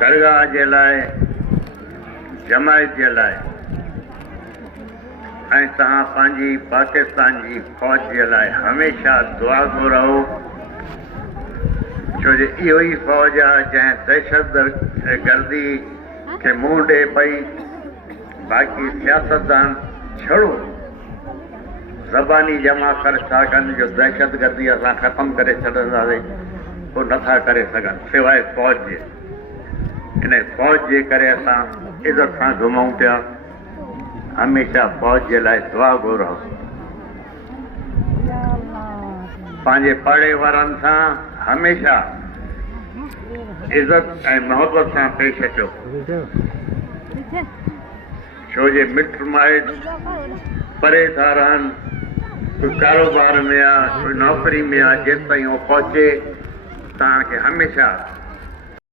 दरगाह जे लाइ जमायत जे लाइ ऐं तव्हां पंहिंजी पाकिस्तान जी फ़ौज जे लाइ हमेशह दुआ घुरो छो जो इहो ई फ़ौज आहे जंहिं दहशतगर्दी खे मुंहुं ॾिए पई। बाक़ी सियासतदान छड़ो ज़बानी जमा करे था कनि जो दहशतगर्दी असां ख़तमु करे छॾंदासीं, उहो नथा करे सघनि सवाइ फ़ौज जे। इन फ़ौज जे करे असां इज़त सां घुमूं पिया। हमेशह फ़ौज जे लाइ दुआ घुरो। पंहिंजे पाड़े वारनि सां हमेशह इज़त ऐं मोहबत सां पेश अचो छो जे मिट माइट परे था रहनि, कोई कारोबार में आहे, कोई नौकरी में आहे, जेसि ताईं उहो पहुचे तव्हांखे हमेशह